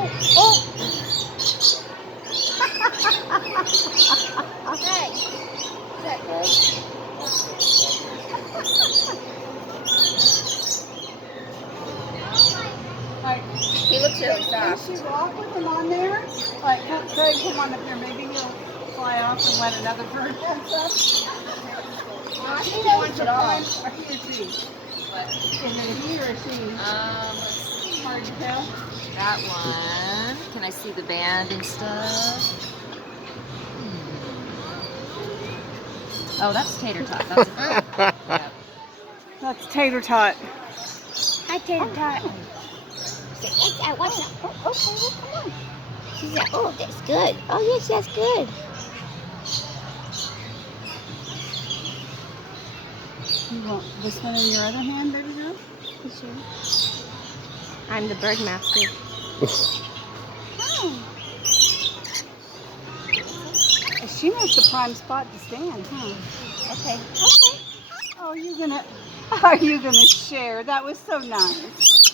Oh, oh. Hey, is that good? Like, He looks really can soft. she walk with him on there? Like, Craig, come on up here. Maybe he'll fly off and let another bird pass up. I think he wants it all. Or he or she? Is it a he or a she? Let's see. Hard to tell. That one. Can I see the band and stuff? Oh, that's Tater Tot. That's yeah. That's Tater Tot. Hi, Tater Tot. I want it. Oh, okay, well, come on. She said, oh, that's good. Oh, yes, that's good. You want this one in your other hand, baby girl? You sure? I'm the bird master. Oh. She knows the prime spot to stand, huh? Okay. Okay. Oh, are you gonna share? That was so nice.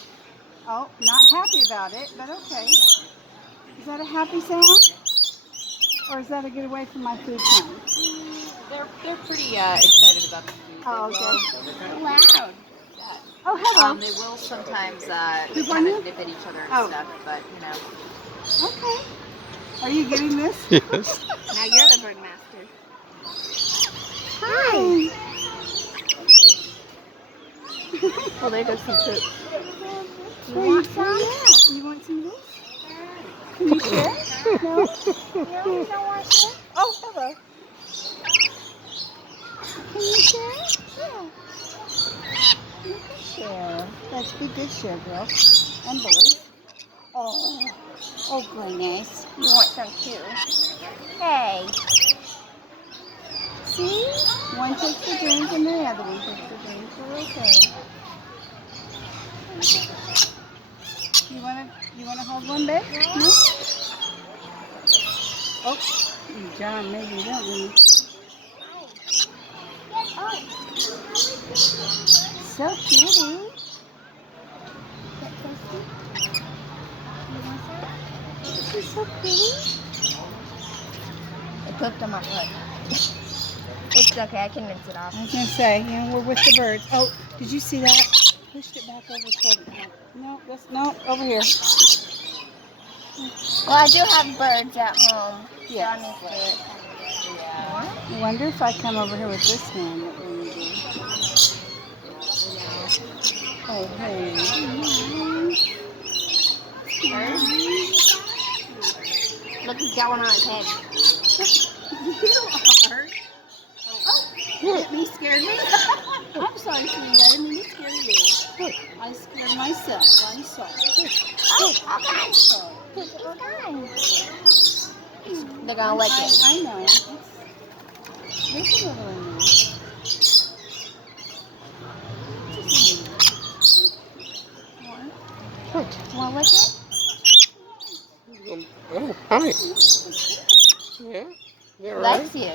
Oh, not happy about it, but okay. Is that a happy sound? Or is that a get away from my food sound? They're pretty excited about the food. Oh, okay. Loud. Oh, hello. They will sometimes Poop kind on you? of nip at each other and Oh. stuff, but you know. Okay. Are you getting this? Yes. Now you're the bird master. Hi. Well, there goes some poop. You want some? Yeah. You want some of this? Can you share? No? No, you don't want to share? Oh, hello. Can you share? Yeah. You can share. That's good share, girl. And boys. Oh, goodness. You want some too? Hey. See? One takes the drink and the other one takes the drink. We're okay. You wanna hold one, babe? No? Oh, John, maybe you don't need. So cutie. She's so pretty. I pooped on my foot. It's okay, I can rinse it off. I was gonna say, we're with the birds. Oh, did you see that? Pushed it back over toward it. No, over here. Well, I do have birds at home. Yes. So I'm used to it. Yeah. I wonder if I come over here with this hand, what will you do? Oh, hey. Look, he's got one on his head. You are. Oh, me scared me? I'm sorry, sweetie. I didn't mean to scare you. I scared myself. I'm sorry. Okay. Sorry. He's gone. They're gonna lick it. I know. There's a little in there. What? Want to lick it? Oh, hi. Yeah? Yeah, right? Likes you.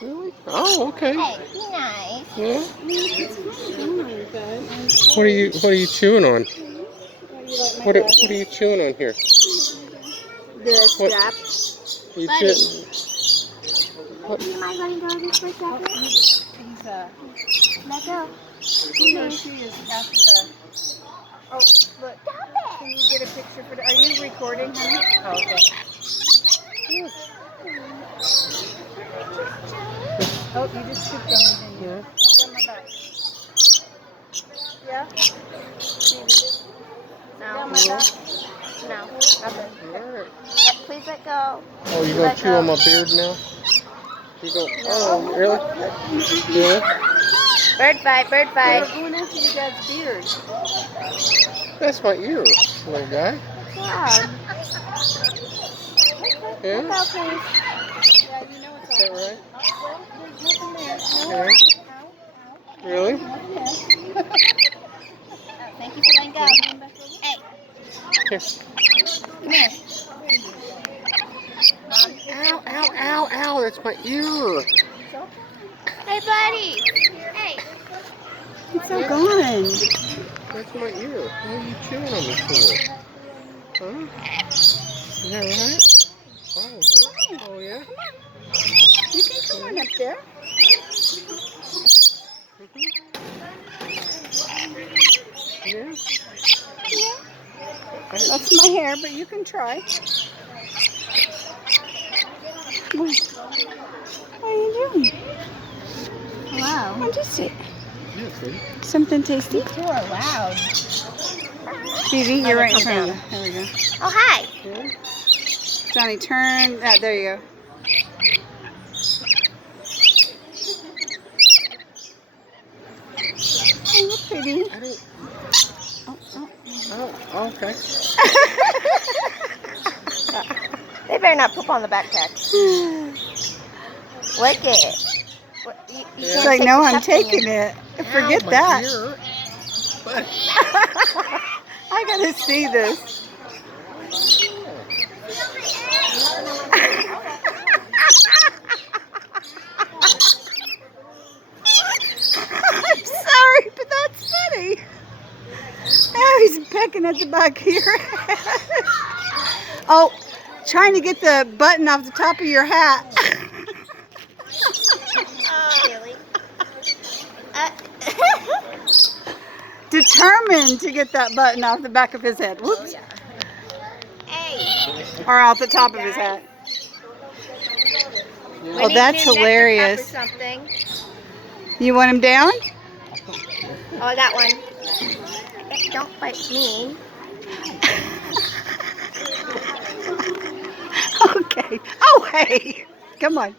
Really? Oh, okay. Hey, be nice. Yeah? Oh my God. What are you chewing on? What What are you chewing on here? The What? strap. You Buddy. What? Do you mind letting go of this for a second? He's Let go. he or she is after the. Oh, look. Stop it. Can you get a picture for the? Are you recording, honey? Oh, okay. Oh, you just scooped on me, didn't you? Yeah. Look on my back. Yeah? Stevie? Down my back? No. Nothing. Alright. Please let go. Oh, you gonna chew on my beard now? You go? Oh, really? Really? Bird fight, bird We're fight. going after your dad's beard. That's my ear, little guy. Yeah. Yeah? Look out, please. Yeah, you know it's Is that all right? Well, there's nothing there. No, Yeah. Really? nothing there. Thank you for letting go. Hey, Here. come here. Ow, ow, ow, ow, that's my ear. Hey, buddy. Hey. It's all gone. That's my ear. What are you chewing on me for? Huh? Is that right? Oh, yeah. You can come on up there. Yeah. Yeah. That's my hair, but you can try. What are you doing? Wow. What is it? Yeah, see? Something tasty? You two are loud. Phoebe, you're right in come front of down. it. There we go. Oh, hi. Yeah. Johnny, turn. There you go. Oh, look, Phoebe. I don't. Oh. Oh, okay. They better not poop on the backpack. Lick it. You It's She's can't like, take no, the I'm cup in taking your- it. Forget Ow, my that. ear. But, I gotta see this. I'm sorry, but that's funny. Oh, he's pecking at the back of your head. Oh, trying to get the button off the top of your hat. Silly. Determined to get that button off the back of his head. Whoops. Hey. Or off the top of his hat. we Oh, need that's a new nectar cup or hilarious. something. You want him down? Oh, I got one. Don't bite me. Okay. Oh, hey. Come on.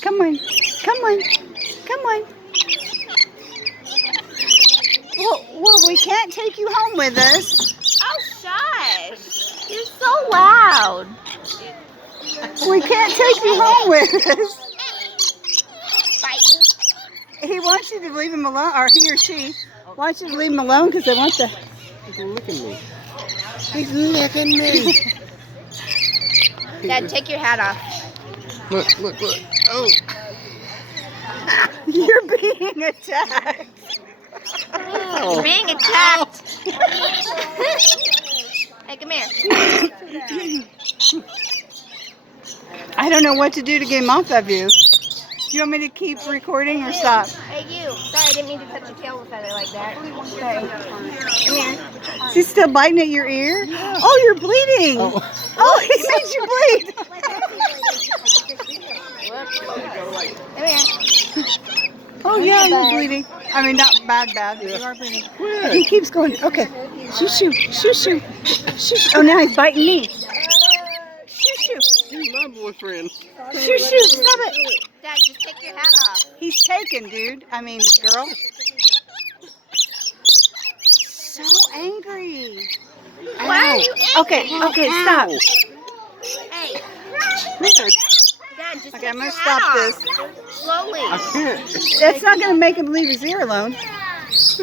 Come on. Come on. Come on. Well, we can't take you home with us. Oh, shush. You're so loud. We can't take you home with us. Bite me. He wants you to leave him alone, or he or she wants you to leave him alone because they want the... he's licking me. He's licking me. Dad, take your hat off. Look, look, look. Oh. You're being attacked. You're being attacked. Hey, come here. I don't know what to do to get him off of you. Do you want me to keep recording or stop? Hey, you. Sorry, I didn't mean to touch your tail feather like that. Come here. Is he still biting at your ear? Oh, you're bleeding. Oh, he made you bleed. Come here. Oh, yeah, you're bleeding. I mean, not bad. You are bleeding. He keeps going. Okay. Shoo, shoo. Shoo, shoo. Shoo, shoo. Oh, now he's biting me. Shoo, shoo. He's my boyfriend. Shoo, shoo. Stop it. Dad, just take your hat off. He's taken, dude. I mean, girl. So angry. Why are you Okay, stop. Hey, Yeah, Dad, just Okay, take I'm your gonna hat stop off. this. Slowly. I can't. That's not gonna make him leave his ear alone. Just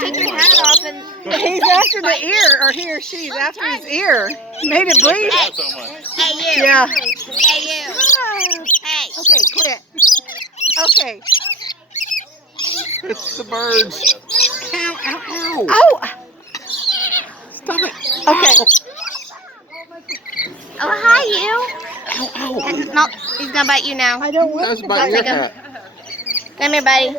take your hat off and... He's after the ear, or he or she's after his ear. Made it bleed. Hey, you. Yeah. Hey, you. Hey. Okay, quit. Okay. It's the birds. Ow, ow, ow. Oh. Stop it. Okay. Oh, hi, you. Ow, ow. No, he's gonna bite you now. I don't want That's to biting your bite him. hat. Come here, buddy.